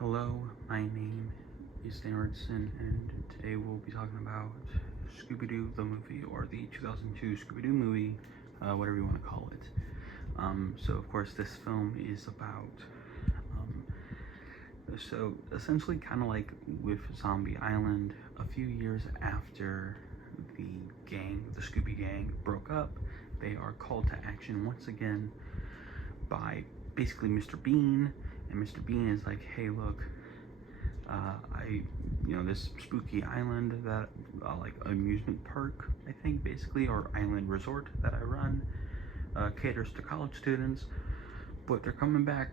Hello, my name is Richardson, and today we'll be talking about Scooby-Doo the movie, or the 2002 Scooby-Doo movie, whatever you want to call it. So of course this film is about, um, so essentially kind of like with Zombie Island, a few years after the gang, the Scooby Gang, broke up, they are called to action once again by basically Mr. Bean, and Mr. Bean is like, hey, look, this spooky island that, like, amusement park, I think, basically, or island resort that I run, caters to college students, but they're coming back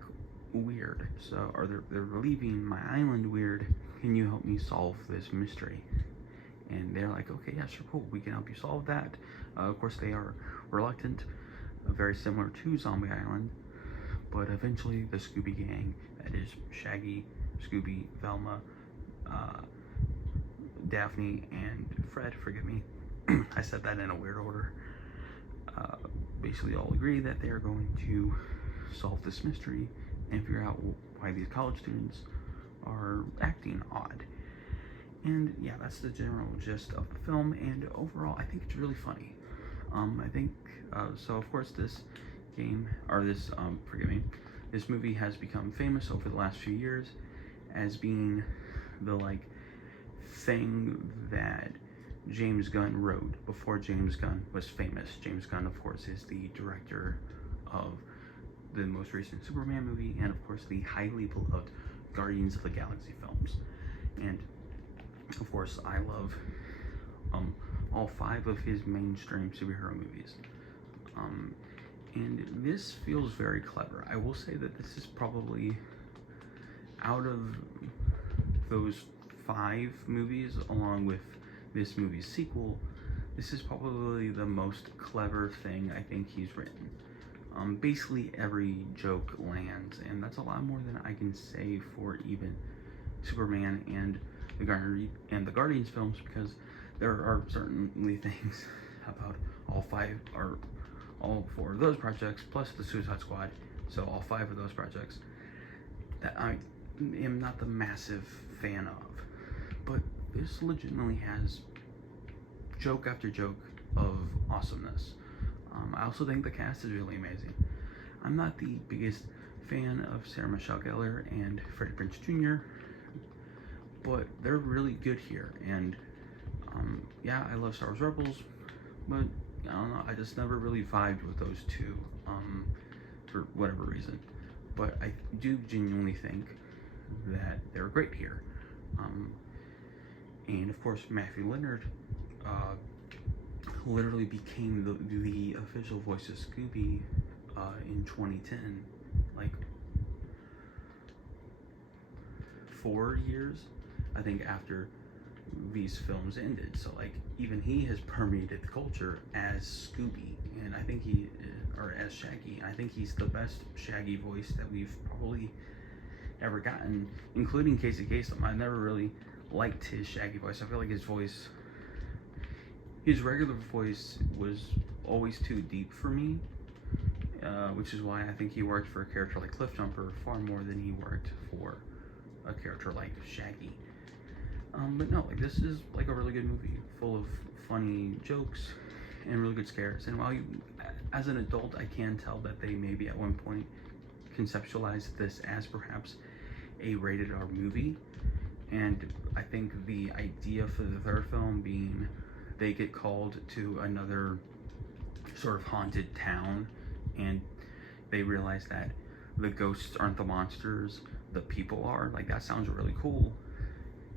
weird, or they're leaving my island weird. Can you help me solve this mystery? And they're like, okay, yeah, sure, cool, we can help you solve that. Of course, they are reluctant, very similar to Zombie Island, but eventually the Scooby Gang, that is Shaggy, Scooby, Velma, Daphne, and Fred, forgive me, I said that in a weird order, basically all agree that they are going to solve this mystery and figure out why these college students are acting odd. And yeah, that's the general gist of the film, and overall I think it's really funny. So of course this this movie has become famous over the last few years as being the, like, thing that James Gunn wrote before James Gunn was famous. James Gunn, of course, is the director of the most recent Superman movie, and of course the highly beloved Guardians of the Galaxy films. And of course I love all 5 of his mainstream superhero movies. And this feels very clever. I will say that this is probably, out of those 5 movies, along with this movie's sequel, this is probably the most clever thing I think he's written. Basically every joke lands, and that's a lot more than I can say for even Superman and the Guardians films, because there are certainly things about all 4 of those projects, plus the Suicide Squad, so all 5 of those projects, that I am not the massive fan of. But this legitimately has joke after joke of awesomeness. I also think the cast is really amazing. I'm not the biggest fan of Sarah Michelle Gellar and Freddie Prinze Jr., but they're really good here. And yeah, I love Star Wars Rebels, but I don't know, I just never really vibed with those two, for whatever reason. But I do genuinely think that they're great here. And of course, Matthew Leonard literally became the official voice of Scooby in 2010, like 4 years, I think, after these films ended. So, like, even he has permeated the culture as Scooby, and I think as Shaggy. I think he's the best Shaggy voice that we've probably ever gotten, including Casey Kasem. I never really liked his Shaggy voice. I feel like his regular voice was always too deep for me, which is why I think he worked for a character like Cliffjumper far more than he worked for a character like Shaggy. But no, like, this is like a really good movie, full of funny jokes and really good scares. And while as an adult, I can tell that they maybe at one point conceptualized this as perhaps a rated R movie. And I think the idea for the 3rd film being they get called to another sort of haunted town, and they realize that the ghosts aren't the monsters, the people are. Like, that sounds really cool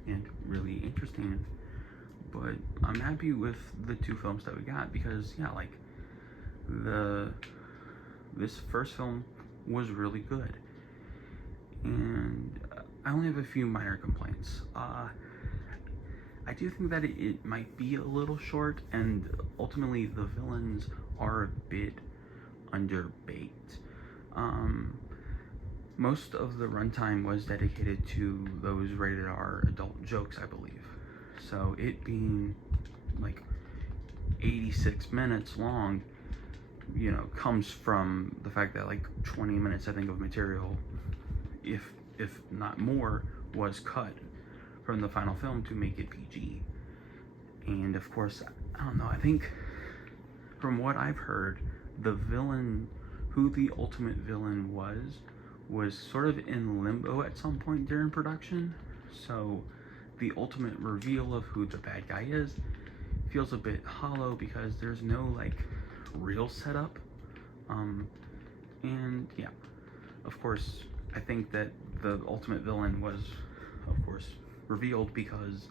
and really interesting. But I'm happy with the 2 films that we got, because yeah, like, this first film was really good, and I only have a few minor complaints. I do think that it might be a little short, and ultimately the villains are a bit underbaked. Most of the runtime was dedicated to those rated R adult jokes, I believe. So it being like 86 minutes long, comes from the fact that like 20 minutes, I think, of material, if if not more, was cut from the final film to make it PG. And of course, I don't know, I think from what I've heard, the villain, who the ultimate villain was sort of in limbo at some point during production. So the ultimate reveal of who the bad guy is feels a bit hollow because there's no like real setup. And yeah, of course, I think that the ultimate villain was, of course, revealed because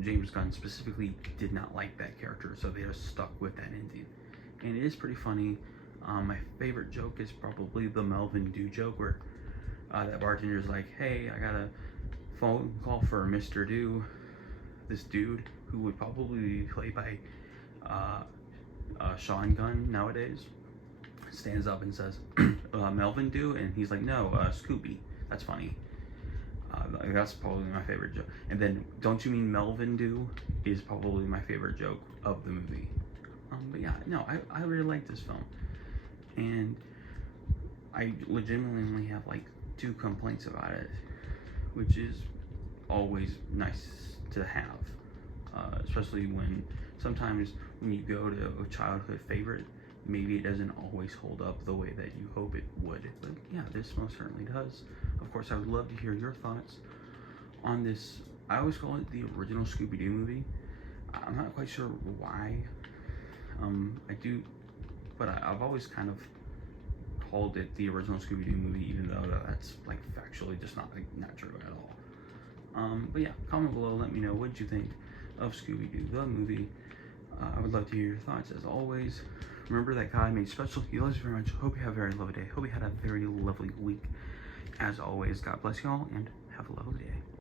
James Gunn specifically did not like that character, so they just stuck with that ending. And it is pretty funny. My favorite joke is probably the Melvin Dew joke, where that bartender's like, "Hey, I got a phone call for Mr. Dew." This dude, who would probably be played by Sean Gunn nowadays, stands up and says, "Melvin Dew," and he's like, "No, Scooby." That's funny. That's probably my favorite joke. And then, "Don't you mean Melvin Dew?" is probably my favorite joke of the movie. But yeah, no, I really like this film. And I legitimately only have like 2 complaints about it, which is always nice to have. Especially when sometimes when you go to a childhood favorite, maybe it doesn't always hold up the way that you hope it would. But yeah, this most certainly does. Of course, I would love to hear your thoughts on this. I always call it the original Scooby-Doo movie. I'm not quite sure why. I do, but I've always kind of called it the original Scooby-Doo movie, even though that's like factually just not true at all. But yeah, comment below, let me know what you think of Scooby-Doo the movie. I would love to hear your thoughts as always. Remember that God made special. He loves you very much. Hope you have a very lovely day. Hope you had a very lovely week. As always, God bless y'all and have a lovely